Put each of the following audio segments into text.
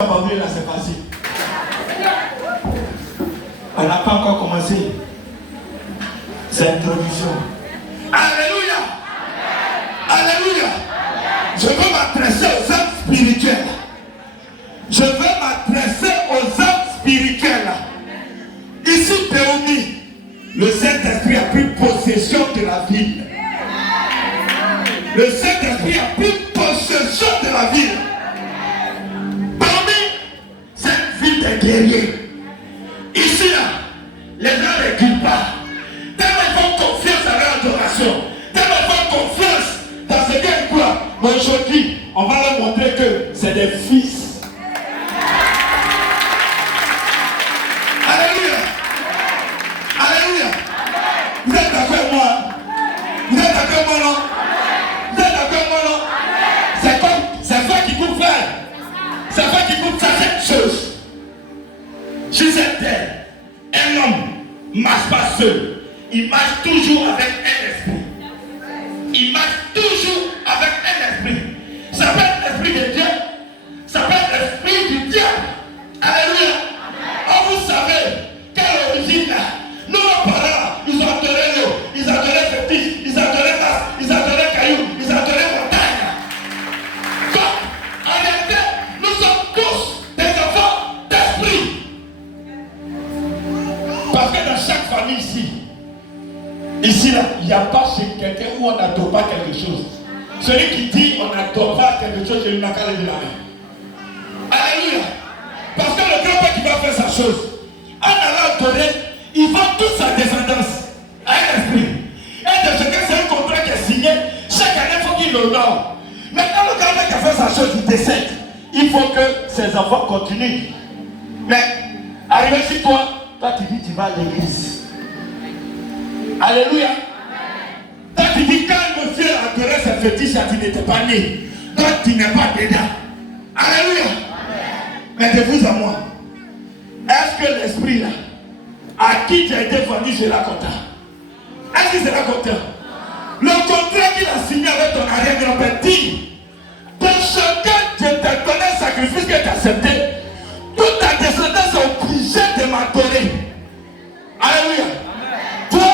Là, c'est facile. On n'a pas encore commencé. C'est introduction. Alléluia. Alléluia. Je veux m'adresser aux âmes spirituelles. Je veux m'adresser aux âmes spirituelles. Ici, Théonie, le Saint-Esprit a pris possession de la ville. Le Saint-Esprit a pris possession de la ville. Cette ville des guerriers. Ici là, les gens ne reculent pas. Tellement ils font confiance à leur adoration. Tellement ils font confiance dans ce qu'ils croient. Mais aujourd'hui, on va leur montrer que c'est des fils. Alléluia. Alléluia. Vous êtes d'accord avec moi? Vous êtes d'accord avec moi, non? Vous êtes d'accord avec moi, non? C'est quoi qui peut faire? C'est quoi qui peut faire cette chose? Sur cette terre, un homme ne marche pas seul. Il marche toujours avec un esprit. Il marche toujours avec un esprit. Ça peut être l'esprit de Dieu. Ça peut être l'esprit du diable. Alléluia. Oh, vous savez quelle origine là. Nos parents, ils ont adoré l'eau. Ils adoraient fétiche. Ils adoraient masse. Ils adoraient cailloux. Ils adoraient montagne. Donc, en réalité, nous sommes tous des enfants d'esprit. Parce que dans chaque famille ici là, il n'y a pas chez quelqu'un où on n'adore pas quelque chose. Celui qui dit on n'adore pas quelque chose, je lui n'a qu'à lever la main. Alléluia. Parce que le grand-père qui va faire sa chose, en allant adorer, il vend toute sa descendance à un esprit. Et de chacun, c'est un contrat qui est signé. Chaque année, il faut qu'il l'honore. Maintenant, le grand-père qui a fait sa chose, il décède. Il faut que ses enfants continuent. Mais, arrivé chez toi, toi tu dis tu vas à l'église. Alléluia. Toi tu dis quand le Dieu adorait ses fétiches, tu n'étais pas né. Toi tu n'es pas dedans. Alléluia. Mais de vous à moi, est-ce que l'esprit là, à qui tu as été vendu, sera content? Est-ce qu'il sera content? Le contrat qu'il a signé avec ton arrière-grand-père dit, de chacun je te donne un sacrifice que tu as accepté. Toute ta descendance est obligée de m'adorer. Alléluia. Toi,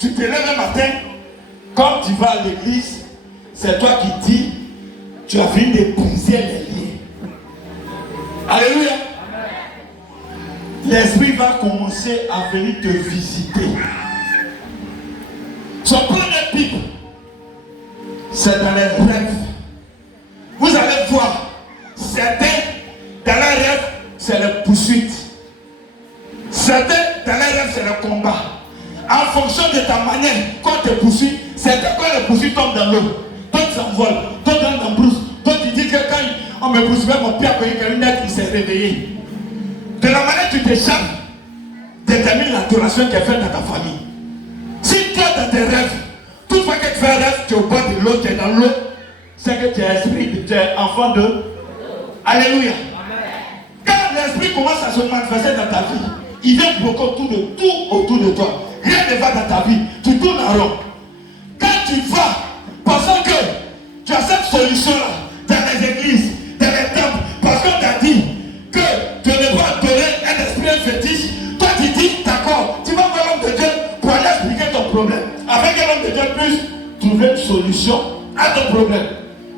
tu te lèves un matin, quand tu vas à l'église, c'est toi qui dis, tu as fini de briser les liens. Alléluia. L'esprit va commencer à venir te visiter. Son premier pic, c'est dans les rêves. Vous allez voir, certains, dans les rêves, c'est la poursuite. Certains, dans les rêves, c'est le combat. En fonction de ta manière, quand tu te poursuis, certains, quand les poursuites tombent dans l'eau, d'autres s'envolent, d'autres dans la brousse, d'autres tu dis que quand on me poursuivait, mon pied a payé qu'une lettre, il s'est réveillé. De la manière dont tu t'échappes, détermine l'adoration qui est faite dans ta famille. Si toi, dans tes rêves, toute fois que tu fais un rêve, tu es au bord de l'eau, tu es dans l'eau, c'est que tu es esprit, tu es enfant de. Alléluia. Quand l'esprit commence à se manifester dans ta vie, il vient bloquer tout autour de toi. Rien ne va dans ta vie. Tu tournes en rond. Quand tu vas, pensant que tu as cette solution-là, dans les églises, dans les temples, parce qu'on t'a dit que tu ne vas adorer un esprit fétiche, toi tu dis, d'accord, tu vas voir l'homme de Dieu pour aller expliquer ton problème. Afin que l'homme de Dieu puisse trouver une solution à ton problème.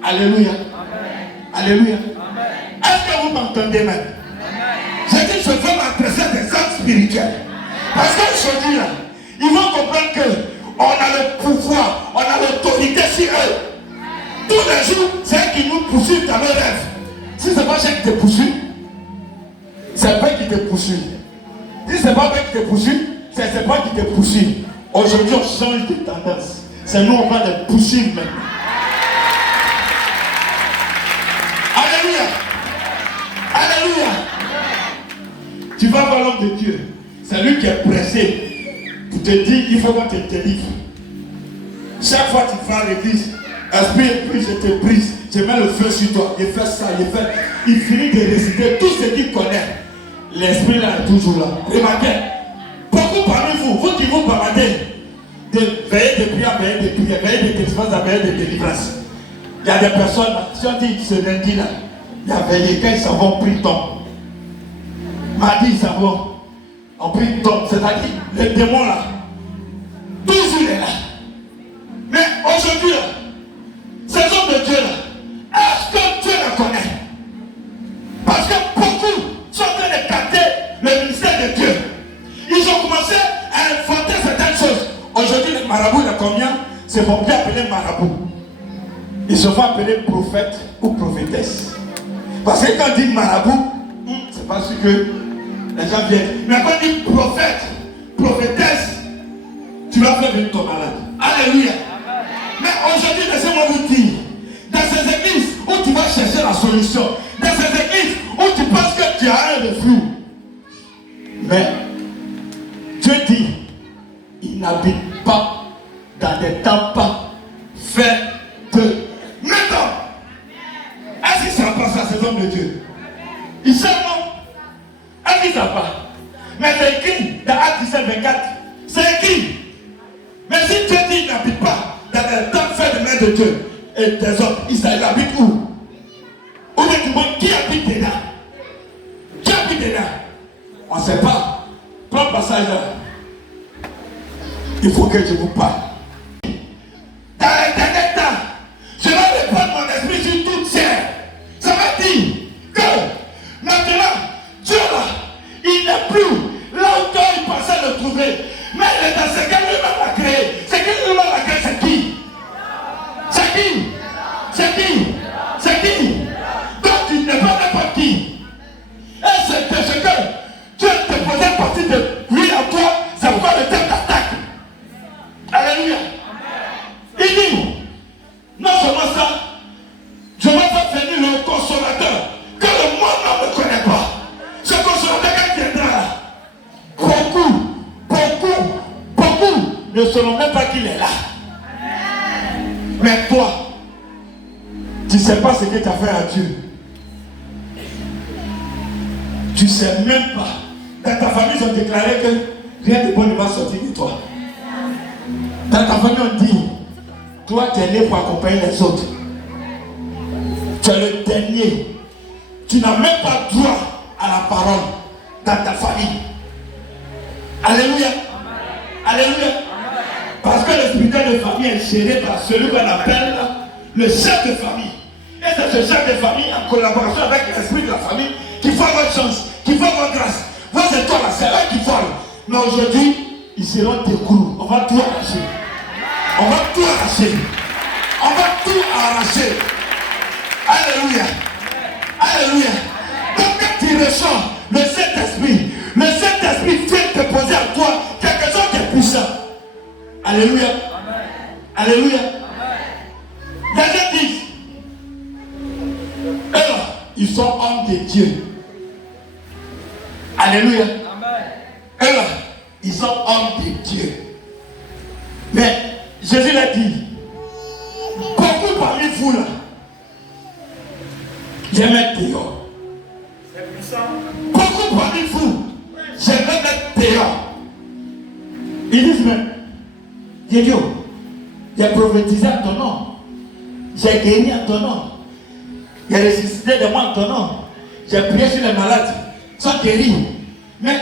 Alléluia. Amen. Alléluia. Est-ce que vous m'entendez même? J'ai dit, je veux m'adresser à des âmes spirituelles. Parce qu'aujourd'hui, là, ils vont comprendre qu'on a le pouvoir, on a l'autorité sur eux. Tous les jours, c'est eux qui nous poursuivent dans nos rêves. Si ce n'est pas eux qui te poursuivent, c'est eux qui te poursuivent. Si ce n'est pas eux qui te poursuivent, c'est pas qui te poursuivent. Aujourd'hui, on change de tendance. C'est nous, on va les poursuivre maintenant. Alléluia. Alléluia. Tu vas voir l'homme de Dieu. C'est lui qui est pressé pour te dire qu'il faut qu'on te délivre. Chaque fois que tu vas à l'église, esprit et puis je te brise, je mets le feu sur toi, il fait ça, il finit de réciter tout ce qu'il connaît. L'esprit là est toujours là. Remarquez, beaucoup parmi vous, vous qui vous baladez, de veiller de prière, veiller de prière, veiller de délivrance, veiller de délivrance. Il y a des personnes, si on dit ce lundi là, Il y avait les gars, ils s'en vont pris tombe. Mardi, ils s'en vont. On prit tombe. C'est-à-dire, le démon là, toujours il est là. Mais aujourd'hui, là, ces hommes de Dieu là, est-ce que Dieu les connaît? Parce que beaucoup sont en train de capter le ministère de Dieu. Ils ont commencé à inventer certaines choses. Aujourd'hui, les marabouts, il y a combien? C'est pour bien appeler marabout. Ils se font appeler prophète ou prophétesse. Parce que quand on dit marabout, c'est parce que les gens viennent. Mais quand on dit prophète, prophétesse, tu vas faire venir ton malade. Alléluia. Mais aujourd'hui, laissez-moi vous dire, dans ces églises où tu vas chercher la solution, dans ces églises où tu penses que tu as un reflux, mais Dieu dit, il n'habite pas dans des temps pas faits de. Maintenant, est-ce qu'ils savent pas ça, ces hommes de Dieu? Ils savent non? Est-ce qu'ils savent pas? Mais c'est écrit dans Actes 17, 24. C'est écrit. Mais si Dieu dit qu'il n'habite pas dans des temps faits de main de Dieu et des hommes, il habite où? Où est-ce que qui habite dedans? Qui habite dedans? On ne sait pas. Prends le passage là. Il faut que je vous parle. Dans les derniers temps, je vais répandre mon esprit sur toute chair. Ça veut dire que maintenant, Dieu là, il n'est plus là où il pensait le trouver. Mais il est dans ce que lui-même a créé. Ce que lui-même a créé, c'est qui? C'est qui? C'est qui? C'est qui? Donc il n'est pas n'importe qui. Et c'est ce que Dieu te faisait partie de lui à toi, c'est pourquoi le thème d'attaque. Alléluia. Il dit, non seulement ça, je vais faire venir le consolateur que le monde ne me connaît pas. Ce consolateur quand il viendra là, beaucoup ne sauront même pas qu'il est là. Mais toi, tu ne sais pas ce que tu as fait à Dieu. Tu ne sais même pas. Dans ta famille, ils ont déclaré que rien de bon ne va sortir de toi. Dans ta famille, on dit, toi, tu es né pour accompagner les autres. Tu es le dernier. Tu n'as même pas droit à la parole dans ta famille. Alléluia. Alléluia. Parce que le spirituel de famille est géré par celui qu'on appelle le chef de famille. Et c'est ce chef de famille, en collaboration avec l'esprit de la famille, qui fait votre chance, qui fait votre grâce. Vos étoiles, c'est eux qui volent. Mais aujourd'hui, ils seront découlés. On va tout arracher. On va tout arracher. On va tout arracher. Alléluia. Alléluia. Donc quand tu ressens le Saint-Esprit vient te poser à toi quelque chose qui est puissant. Alléluia. Alléluia. Les gens disent, eux, ils sont hommes de Dieu. Alléluia. Eux, ils sont hommes de Dieu. Mais Jésus l'a dit, beaucoup parmi vous là, j'aime être dehors. Beaucoup parmi vous, j'aime être dehors. Ils disent même, Dieu, j'ai prophétisé à ton nom. J'ai guéri à ton nom. J'ai ressuscité de moi à ton nom. J'ai prié sur les malades. Ils sont guéris. Mais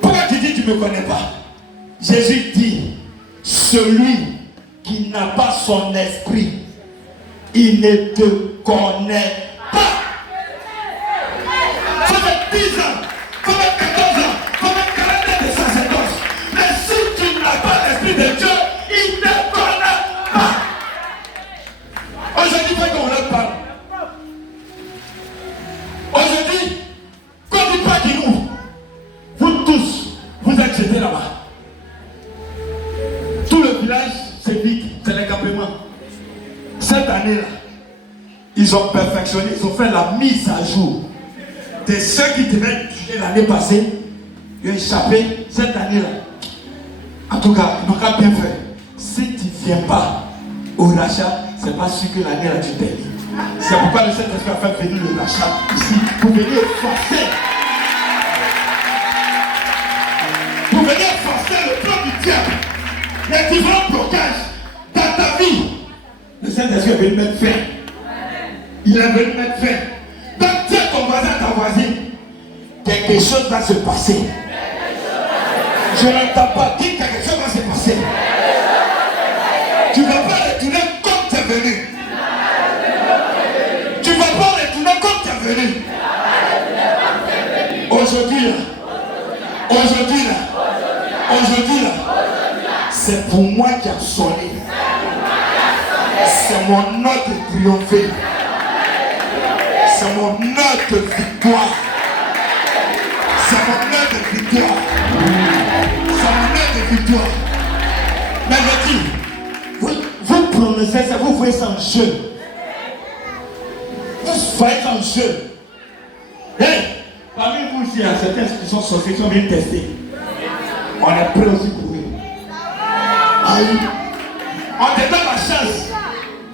pourquoi tu dis que tu ne me connais pas? Jésus dit, celui qui n'a pas son esprit, il ne te connaît pas. Ça fait 10 ans, ça fait 14 ans, ça fait 40 ans de sacerdoce. Mais si tu n'as pas l'esprit de Dieu, il ne te connaît pas. Aujourd'hui, il faut qu'on leur parle. Aujourd'hui, quand il parle de nous, vous tous, vous êtes jetés là-bas. Tout le village, c'est vide, c'est les campements. Cette année-là, ils ont perfectionné, ils ont fait la mise à jour de ceux qui devaient tuer l'année passée. Ils ont échappé cette année-là. En tout cas, ils n'ont qu'à bien fait. Si tu ne viens pas au rachat, c'est pas sûr que l'année-là tu t'es dit. C'est pourquoi le Saint-Esprit a fait venir le rachat ici pour venir forcer. Pour venir forcer le plan du diable. Les différents blocages dans ta vie. Le Saint-Esprit est venu mettre fin. Il est venu mettre fin. Donc voisine, quelque chose va se passer. Je n'entends pas, dis quelque chose va se passer. Tu ne vas pas retourner comme tu es venu. Tu ne vas pas retourner comme tu es venu. Aujourd'hui là, c'est pour moi qui a sonné. C'est mon heure de triompher. C'est mon heure de victoire. C'est mon heure de victoire. C'est mon heure de victoire. Mais je dis, vous prononcez ça, vous voyez ça en jeu. Vous voyez ça en jeu. Hey, parmi vous aussi, il y a certaines qui sont sortis, qui sont bien testés. On est prêt aussi pour eux. On te donne la chance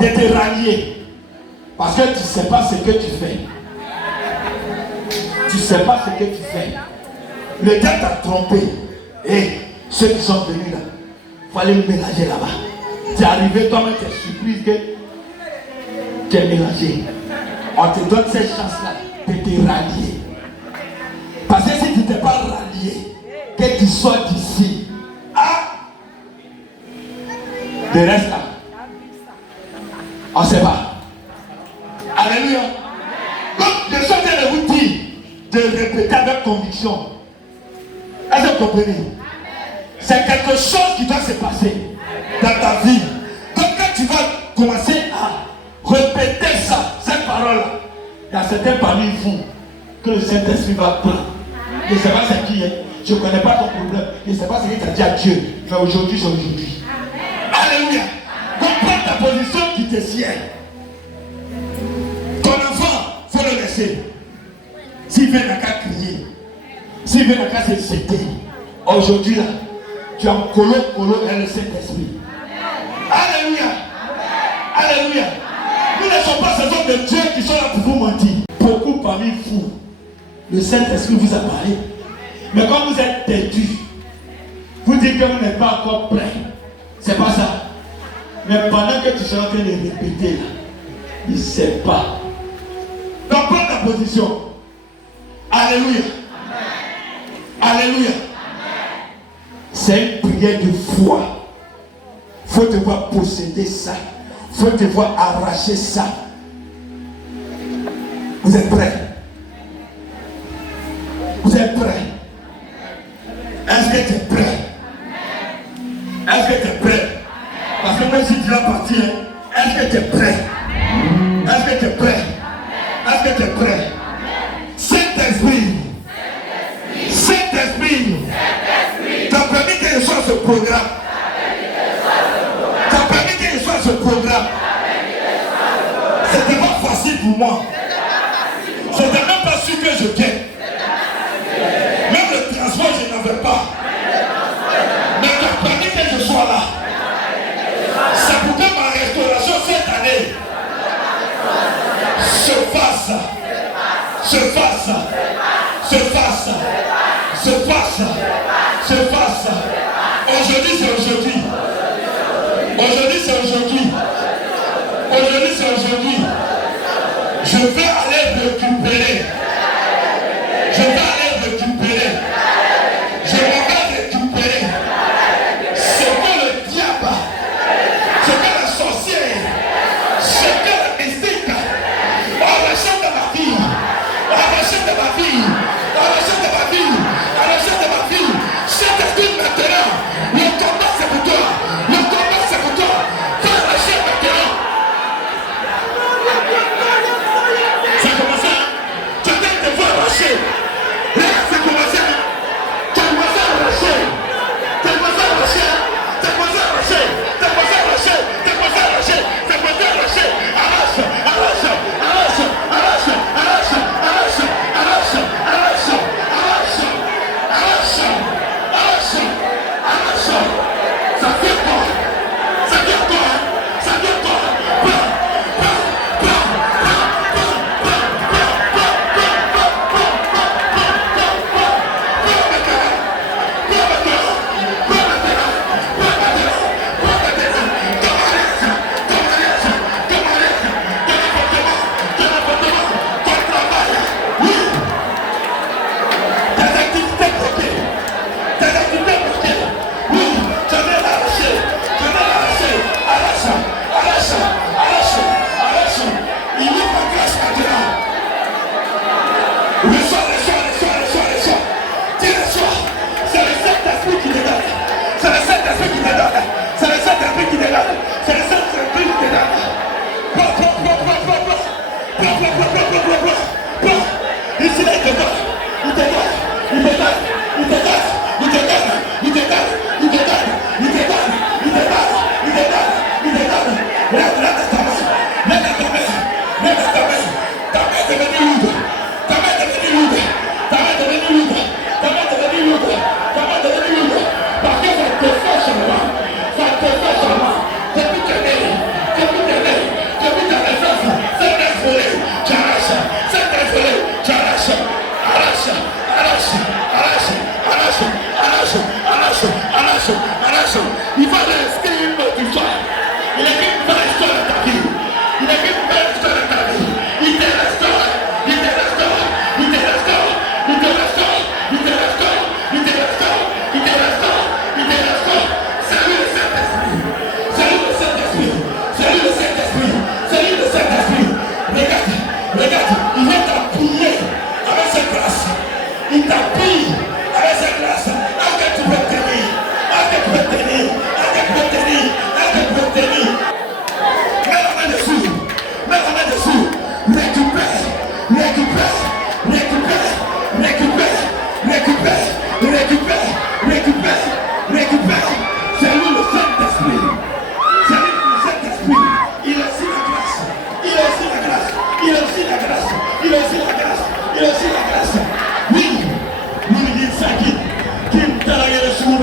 de te rallier. Parce que tu ne sais pas ce que tu fais. Tu ne sais pas ce que tu fais. Le gars t'a trompé. Et ceux qui sont venus là, il faut aller mélanger là-bas. Tu es arrivé, toi-même, tu es surpris que tu es mélangé. On te donne cette chance-là de te rallier. Parce que si tu ne t'es pas rallié, que tu sors d'ici, de reste là. On ne sait pas. Alléluia. Donc, je suis en train de vous dire, de répéter avec conviction. Est-ce que vous comprenez? C'est quelque chose qui doit se passer dans ta vie. Donc, quand tu vas commencer à répéter ça, cette parole-là, il y a certains parmi vous que le Saint-Esprit va prendre. Je ne sais pas c'est qui est. Je ne connais pas ton problème. Je ne sais pas ce que tu as dit à Dieu. Mais aujourd'hui, c'est aujourd'hui. Alléluia. Comprends ta position qui te sied. Ton enfant, il faut le laisser. S'il vient n'a qu'à crier, s'il vient n'a qu'à se jeter, aujourd'hui là, tu as un colo et le Saint-Esprit. Alléluia. Alléluia. Nous ne sommes pas ces hommes de Dieu qui sont là pour vous mentir. Beaucoup parmi vous, le Saint-Esprit vous a parlé. Mais quand vous êtes têtu, vous dites que vous n'êtes pas encore prêt. C'est pas ça. Mais pendant que tu seras en train de répéter là, il ne sait pas. Donc prends ta position. Alléluia. Alléluia. C'est une prière de foi. Il faut te voir posséder ça. Il faut te voir arracher ça. Vous êtes prêts? Vous êtes prêts? Est-ce que tu es prêt? Est-ce que tu es prêt? Parce que même si tu vas partir, est-ce que tu es prêt? Est-ce que tu es prêt? Est-ce que tu es prêt? Saint-Esprit, Saint-Esprit, tu as permis que je sois ce programme. Tu as permis que je sois ce programme. C'était pas facile pour moi. C'était même pas sûr que je gagne. Même le transport, je n'avais pas. Mais tu as permis que je sois là. C'est pour que ma restauration cette année se fasse. Se fasse. Se fasse. Se fasse. Se fasse. Aujourd'hui, c'est aujourd'hui. Aujourd'hui, c'est aujourd'hui. Aujourd'hui, c'est aujourd'hui. Je vais aller récupérer. Je vais aller récupérer. Je vais récupérer ce que le diable, ce que la sorcière, ce que la mystique a arraché de ma vie, arraché de ma vie, arraché de ma vie, arraché de ma vie. Cet esprit maintenant, le combat c'est pour toi, le combat c'est pour toi. Fais arracher maintenant. Ça commence à, tu viens de voir arracher. Ça commence à, tu commences à arracher. Tu commences à arracher. Tu commences à arracher. Tu commences à arracher. Tu commences à arracher. Tu commences à arracher. Arrache, arrache, arrache, arrache, arrache, arrache, arrache, arrache, arrache, arrache, arrache, arrache. Ça vient pas. Ça vient pas. Ça vient pas. Reçois, reçois, reçois, reçois, reçois. Dis reçois. C'est le Saint-Esprit qui te donne. C'est le Saint-Esprit qui te donne. C'est le Saint-Esprit qui te donne. C'est le Saint-Esprit qui te donne. Ici, là, il te donne. Il te donne. Il te donne. Il te donne. Il te donne. Il te donne. Il te donne. Il te donne. Il te donne. Il te donne. Il te donne. Lève ta main. Lève ta main. Lève ta main. Ta main est devenue lourde. Ta main est devenue lourde. Ta main est devenue lourde. Ta main est devenue lourde. Ta main est devenue lourde. Parce que ça te fait changement. Ça te fait changement. Depuis tes nez. Depuis tes nez. Depuis ta naissance. C'est désolé. J'arrache. C'est désolé. J'arrache. Arrache. Arrache. Arrache. Arrache. Arrache. Arrache. Arrache. Arrache. Il va rester une autre histoire. Il est une belle histoire de ta vie. Il est une belle histoire de ta vie. Il te restaure. Il te restaure. Il te restaure. Il te restaure. Il te restaure. Il te restaure. Il te restaure. Il te restaure. Salut le Saint-Esprit. Salut le Saint-Esprit. Salut le Saint-Esprit. Salut le Saint-Esprit. Regarde. Regarde. Il vient t'appuyer avec cette grâce. Il t'appuie avec cette grâce. Est-ce que tu peux tenir? Est-ce que tu peux tenir? Est-ce que tu peux tenir? Est-ce que tu peux tenir? Mets la main dessus. Mets la main dessus. Récupère. Récupère. Récupère. Récupère. Récupère. Récupère. Récupère. Récupère. C'est lui le Saint-Esprit. C'est lui le Saint-Esprit. Il a aussi la grâce. Il a aussi la grâce. Il a aussi la grâce. Il a aussi la grâce. Il a aussi la grâce. Oui. Nous dit ça qui me t'a la gueule sur le